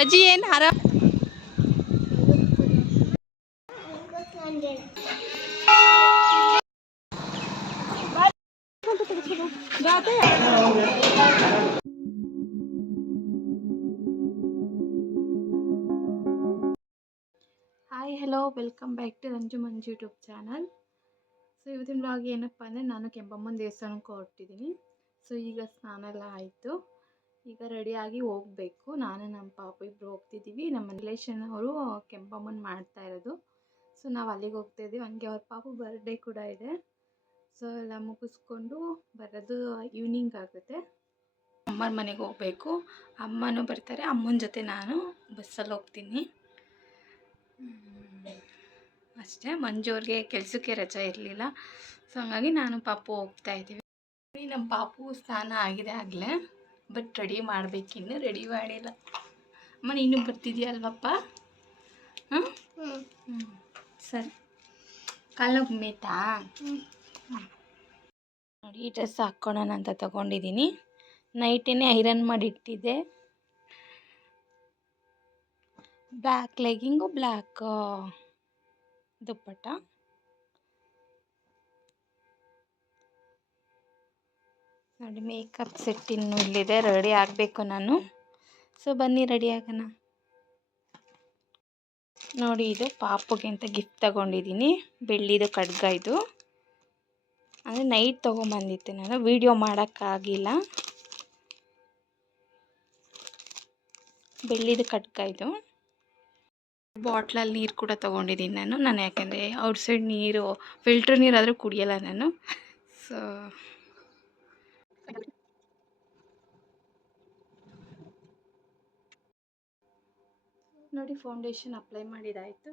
ಅಜ್ಜಿ ಏನು ಆರಾಮ? Hi hello welcome back to Ranju Manju YouTube channel. So ಇವತ್ತಿನ ಬ್ಲಾಗ್ ಏನಪ್ಪ ಅಂದರೆ, ನಾನು ಕೆಂಪಮ್ಮನ ದೇವಸ್ಥಾನಕ್ಕೆ ಹೊರಟಿದ್ದೀನಿ. ಸೊ ಈಗ ಸ್ನಾನ ಎಲ್ಲ ಆಯಿತು, ಈಗ ರೆಡಿಯಾಗಿ ಹೋಗಬೇಕು. ನಾನು ನಮ್ಮ ಪಾಪು ಇಬ್ಬರು ಹೋಗ್ತಿದ್ದೀವಿ. ನಮ್ಮ ರಿಲೇಷನ್ ಅವರು ಕೆಂಪಮ್ಮನ ಮಾಡ್ತಾ ಇರೋದು. ಸೊ ನಾವು ಅಲ್ಲಿಗೆ ಹೋಗ್ತಾಯಿದ್ದೀವಿ. ಹಂಗೆ ಅವ್ರ ಪಾಪು ಬರ್ಡೇ ಕೂಡ ಇದೆ. ಸೊ ಎಲ್ಲ ಮುಗಿಸ್ಕೊಂಡು ಬರೋದು ಈವ್ನಿಂಗ್ ಆಗುತ್ತೆ. ಅಮ್ಮನ ಮನೆಗೆ ಹೋಗಬೇಕು. ಅಮ್ಮನೂ ಬರ್ತಾರೆ. ಅಮ್ಮನ ಜೊತೆ ನಾನು ಬಸ್ಸಲ್ಲಿ ಹೋಗ್ತೀನಿ ಅಷ್ಟೇ. ಮಂಜು ಅವ್ರಿಗೆ ಕೆಲಸಕ್ಕೆ ರಜೆ ಇರಲಿಲ್ಲ. ಸೊ ಹಂಗಾಗಿ ನಾನು ಪಾಪು ಹೋಗ್ತಾ ಇದ್ದೀವಿ. ನಮ್ಮ ಪಾಪು ಸ್ನಾನ ಆಗಿದೆ ಆಗಲೇ, ಬಟ್ ರೆಡಿ ಮಾಡಬೇಕಿನ್ನು ರೆಡಿ ಮಾಡಿಲ್ಲ. ಅಮ್ಮ ನೀನು ಬರ್ತಿದ್ಯಲ್ವಪ್ಪ? ಹಾಂ ಸರಿ. ಕಾಲು ಮೇತಾ ನೋಡಿ, ಈ ಡ್ರೆಸ್ ಹಾಕ್ಕೊಳ್ಳೋಣ ಅಂತ ತೊಗೊಂಡಿದ್ದೀನಿ. ನೈಟೇನೆ ಐರನ್ ಮಾಡಿ ಇಟ್ಟಿದ್ದೆ. ಬ್ಲ್ಯಾಕ್ ಲೆಗ್ಗಿಂಗು, ಬ್ಲ್ಯಾಕ್ ದುಪ್ಪಟ್ಟ. ನೋಡಿ, ಮೇಕಪ್ ಸೆಟ್ ಇನ್ನೂ ಇಲ್ಲಿದೆ, ರೆಡಿ ಆಗಬೇಕು ನಾನು. ಸೊ ಬನ್ನಿ ರೆಡಿ ಆಗೋಣ. ನೋಡಿ, ಇದು ಪಾಪುಗೆ ಅಂತ ಗಿಫ್ಟ್ ತಗೊಂಡಿದ್ದೀನಿ. ಬೆಳ್ಳಿದು ಖಡ್ಗ ಇದು. ಅಂದರೆ ನೈಟ್ ತೊಗೊಂಬಂದಿತ್ತು, ನಾನು ವೀಡಿಯೋ ಮಾಡೋಕ್ಕಾಗಿಲ್ಲ. ಬೆಳ್ಳಿದು ಖಡ್ಗ ಇದು. ಬಾಟ್ಲಲ್ಲಿ ನೀರು ಕೂಡ ತೊಗೊಂಡಿದ್ದೀನಿ ನಾನು ಯಾಕೆಂದರೆ ಔಟ್ಸೈಡ್ ನೀರು, ಫಿಲ್ಟ್ರ್ ನೀರಾದರೂ ಕುಡಿಯಲ್ಲ ನಾನು. ಸೊ ನೋಡಿ, ಫೌಂಡೇಶನ್ ಅಪ್ಲೈ ಮಾಡಿದಾಯಿತು.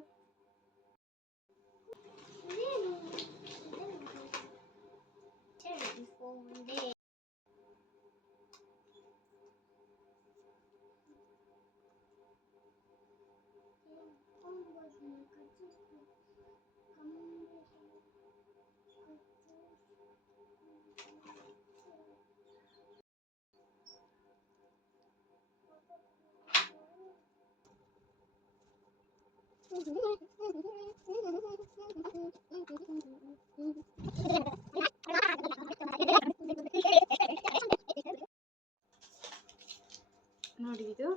ನೋಡಿ, ಇದು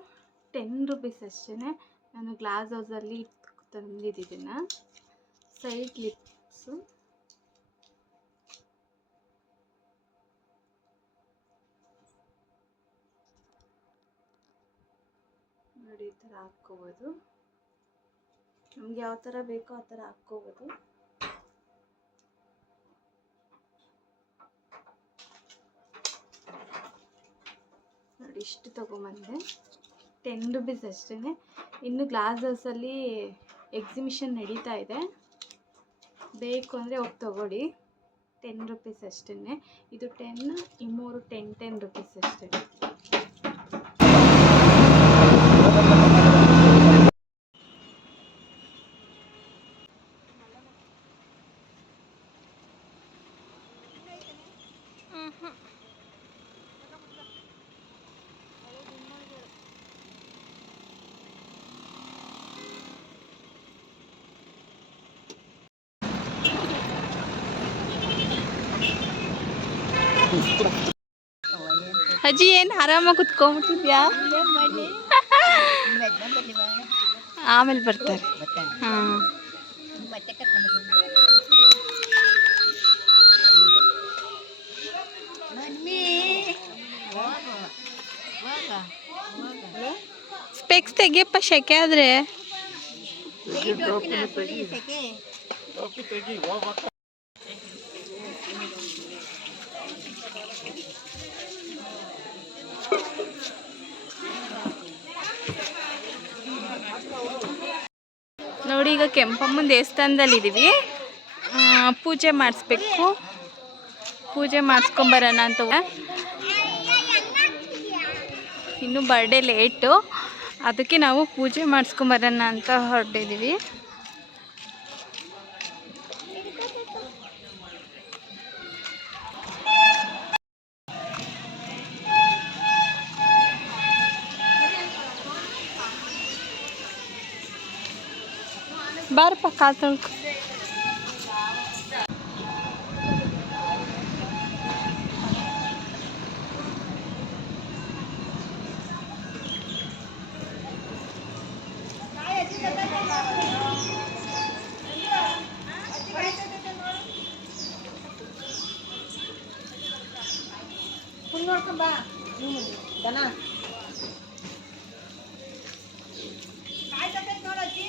10 ರೂಪೀಸ್ ಅಷ್ಟೇ. ನಾನು ಗ್ಲಾಸ್ ಹೌಸಲ್ಲಿ ತಂದಿದ್ದೀನಿ. ಸೈಡ್ ಲಿಪ್ಸು ನೋಡಿ, ಈ ಥರ ಹಾಕ್ಕೋಬೋದು. ನಮ್ಗೆ ಯಾವ ಥರ ಬೇಕೋ ಆ ಥರ ಹಾಕ್ಕೋಬೋದು. ನೋಡಿ, ಇಷ್ಟು ತೊಗೊಂಬಂದೆ. 10 ರೂಪೀಸ್ ಅಷ್ಟೇ. ಇನ್ನು ಗ್ಲಾಸ್ ಹೌಸಲ್ಲಿ ಎಕ್ಸಿಬಿಷನ್ ನಡೀತಾ ಇದೆ, ಬೇಕು ಅಂದರೆ ಹೋಗಿ ತೊಗೊಳ್ಳಿ. 10 ರೂಪೀಸ್ ಅಷ್ಟೇ. ಇದು 10, ಈ 3 10 ರೂಪೀಸ್ ಅಷ್ಟೇ. ಅಜ್ಜಿ ಏನು ಆರಾಮಾಗಿ ಕುತ್ಕೊಂಡ್ಬಿಟ್ಟಿದ್ಯಾ? ಆಮೇಲೆ ಬರ್ತಾರೆ. ಹಾಂ, ಸ್ಪೆಕ್ಸ್ ತೆಗಿಯಪ್ಪ, ಶೆಕೆ ಆದರೆ. ನೋಡಿ, ಈಗ ಕೆಂಪಮ್ಮನ ದೇವಸ್ಥಾನದಲ್ಲಿದ್ದೀವಿ. ಪೂಜೆ ಮಾಡಿಸ್ಬೇಕು. ಪೂಜೆ ಮಾಡಿಸ್ಕೊಂಬರೋಣ ಅಂತ. ಇನ್ನೂ ಬರ್ಡೇ ಲೇಟು, ಅದಕ್ಕೆ ನಾವು ಪೂಜೆ ಮಾಡಿಸ್ಕೊಂಬರೋಣ ಅಂತ ಹೊರಟಿದ್ದೀವಿ. ಬಾರಪ್ಪ ಕಾಲು ತೊಳ್ಕೊ. ನೋಡ್ಕೊಂಬಾ ದನ ಕಾಯ್ತೈತೆ ನೋಡಜ್ಜಿ.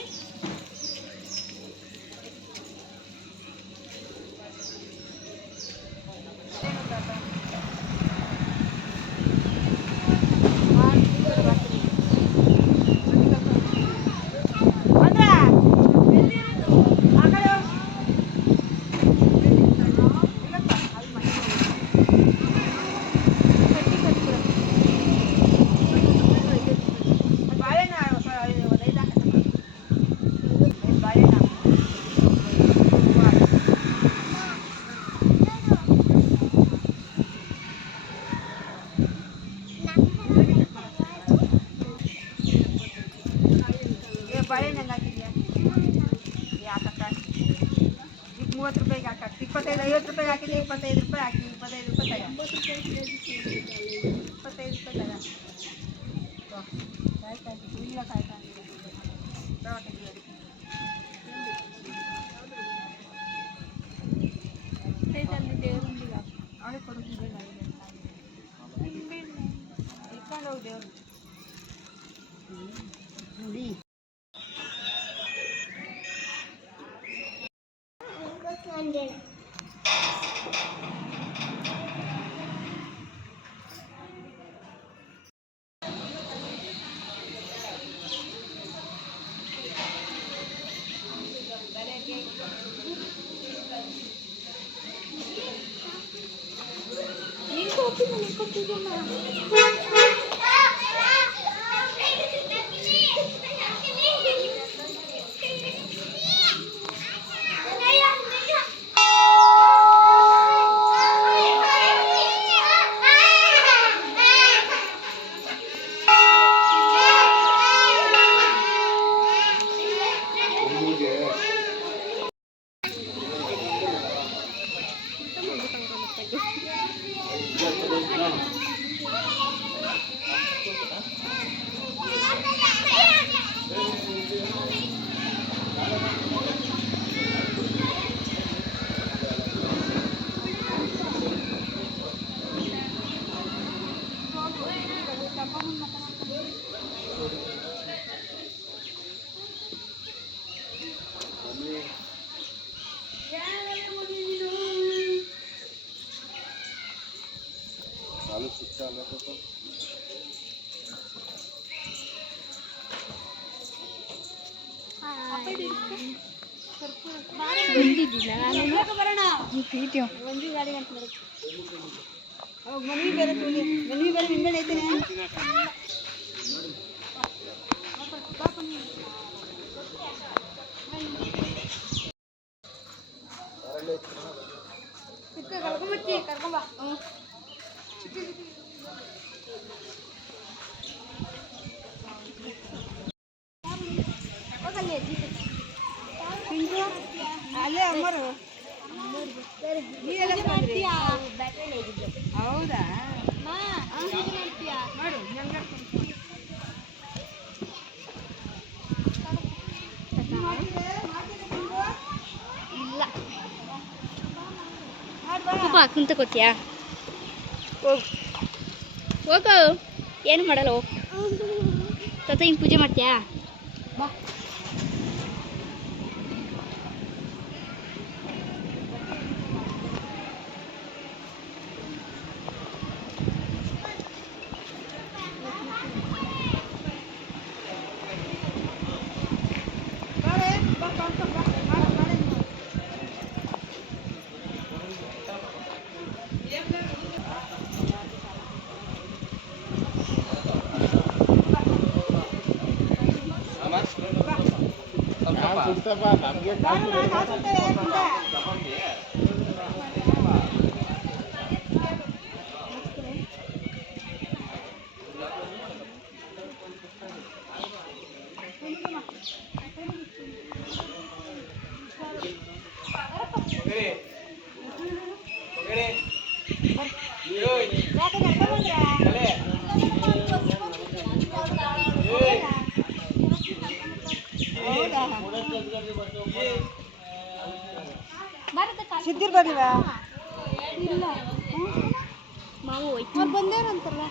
ಬಾಳೆಹಣ್ಣು ಹಾಕಿದ್ಯಾ ಯಾಕಕ್ಕ ಈಗ 30 ರೂಪಾಯಿಗೆ ಹಾಕ 25 50 ರೂಪಾಯಿಗೆ ಹಾಕಿದ್ದೆ 25 ರೂಪಾಯಿ ಹಾಕಿ 25 ರೂಪಾಯಿ ತಗ 25 ರೂಪಾಯಿ ತಗ ಈಗ ಕಾಯ್ತಾಂಗಿದೆ ಅವಳಿಗೆ ಕೊಡುತ್ತಿದ್ದೆ ಇಟ್ಕೊಂಡು ಹೋಗಿ ದೇವ್ರು ನೋಡಿ. ಬಂದಿದ್ದಿಲ್ಲ ನಾನು ಬರೋಣ ಒಂದು ಗಾಡಿ ಗಂಟೆ ಮನವಿ ಬೇರೆ ಮನವಿ ಬೇರೆ ನಿಂಬೆ ಐತೇನೆ ಕರ್ಕೊಂಬತ್ತಿ ಕರ್ಕೊಂಬ ಅಲ್ಲೇ ಅಮ್ಮರು ಹೌದಾ ಮಾಡು ಇಲ್ಲ ಪಾಪ ಕುಂತ ಕೂತ್ಯಾ ಹೋಗು ಹೋಗು ಏನು ಮಾಡಲ್ಲ ಹೋಗು ತಾತ ಹಿಂಗೆ ಪೂಜೆ ಮಾಡ್ತೀಯಾ ಬಾ ಸಿದ್ದಿರ್ ಬರೀವಾ ಇಲ್ಲ ಮಾವು ಅವ್ರು ಬಂದೇರಂತಲ್ಲ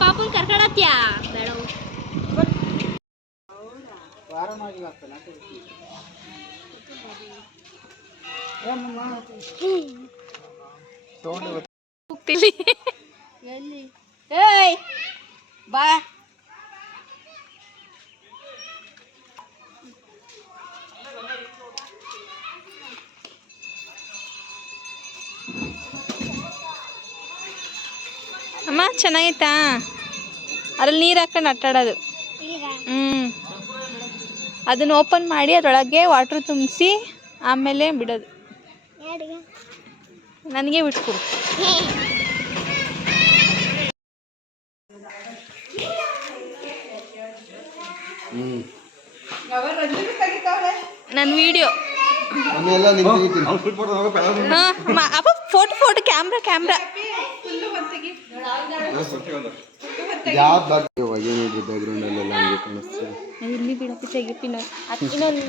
ಪಾಪನ್ ಕರ್ಕೊಳತ್ಯಾ ಬೇಡ ಹೋಗ್ತೀವಿ ಎಲ್ಲಿ ಏಯ್ ಬಾ ಅಮ್ಮ ಚೆನ್ನಾಗೈತಾ ಅದ್ರಲ್ಲಿ ನೀರು ಹಾಕೊಂಡು ಆಟಾಡೋದು ಅದನ್ನು ಓಪನ್ ಮಾಡಿ ಅದರೊಳಗೆ ವಾಟ್ರ್ ತುಂಬಿಸಿ ಆಮೇಲೆ ಬಿಡೋದು ನನಗೆ ಬಿಟ್ಕೊಡು ನನ್ನ ವಿಡಿಯೋ ಅಪ್ಪ ಫೋಟೋ ಕ್ಯಾಮ್ರಾ ಇಲ್ಲಿ ಬಿಡಪ್ಪ ತೆಗಿಪಿನ ಇನ್ನೊಂದು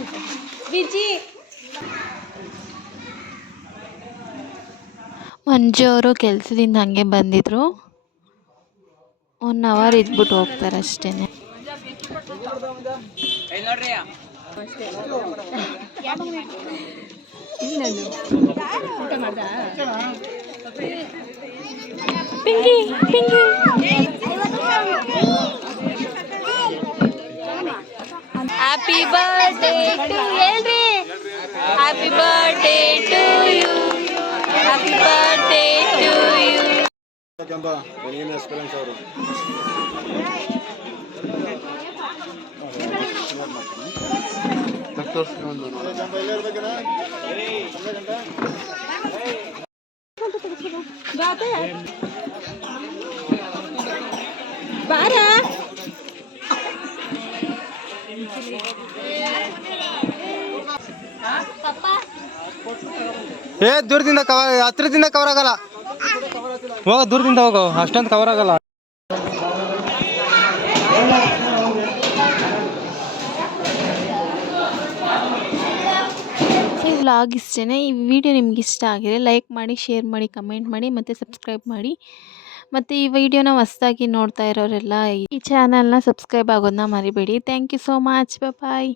ಬಿಜಿ ಮಂಜು ಅವರು ಕೆಲಸದಿಂದ ಹಂಗೆ ಬಂದಿದ್ರು 1 ಅವರ್ ಇದ್ಬಿಟ್ಟು ಹೋಗ್ತಾರೆ ಅಷ್ಟೇ ಪಿಂಕಿ ಹ್ಯಾಪಿ ಬರ್ಡೇ ಟು ಹೇಳ್ರಿ happy birthday to you happy birthday to you ಬಾರ ದೂರದಿಂದ ಹತ್ರದಿಂದ ಕವರ್ ಆಗಲ್ಲ ಹೋಗ ದೂರದಿಂದ ಹೋಗೋ ಅಷ್ಟೊಂದು ಕವರ್ ಆಗಲ್ಲ ಈ ವ್ಲಾಗ್ ಇಷ್ಟೇ ಈ ವಿಡಿಯೋ ನಿಮ್ಗೆ ಇಷ್ಟ ಆಗಿದೆ ಲೈಕ್ ಮಾಡಿ ಶೇರ್ ಮಾಡಿ ಕಮೆಂಟ್ ಮಾಡಿ ಮತ್ತು ಸಬ್ಸ್ಕ್ರೈಬ್ ಮಾಡಿ ಮತ್ತು ಈ ವಿಡಿಯೋನ ಹೊಸ್ದಾಗಿ ನೋಡ್ತಾ ಇರೋರೆಲ್ಲ ಈ ಚಾನಲ್ನ ಸಬ್ಸ್ಕ್ರೈಬ್ ಆಗೋದನ್ನ ಮರಿಬೇಡಿ thank you so much bye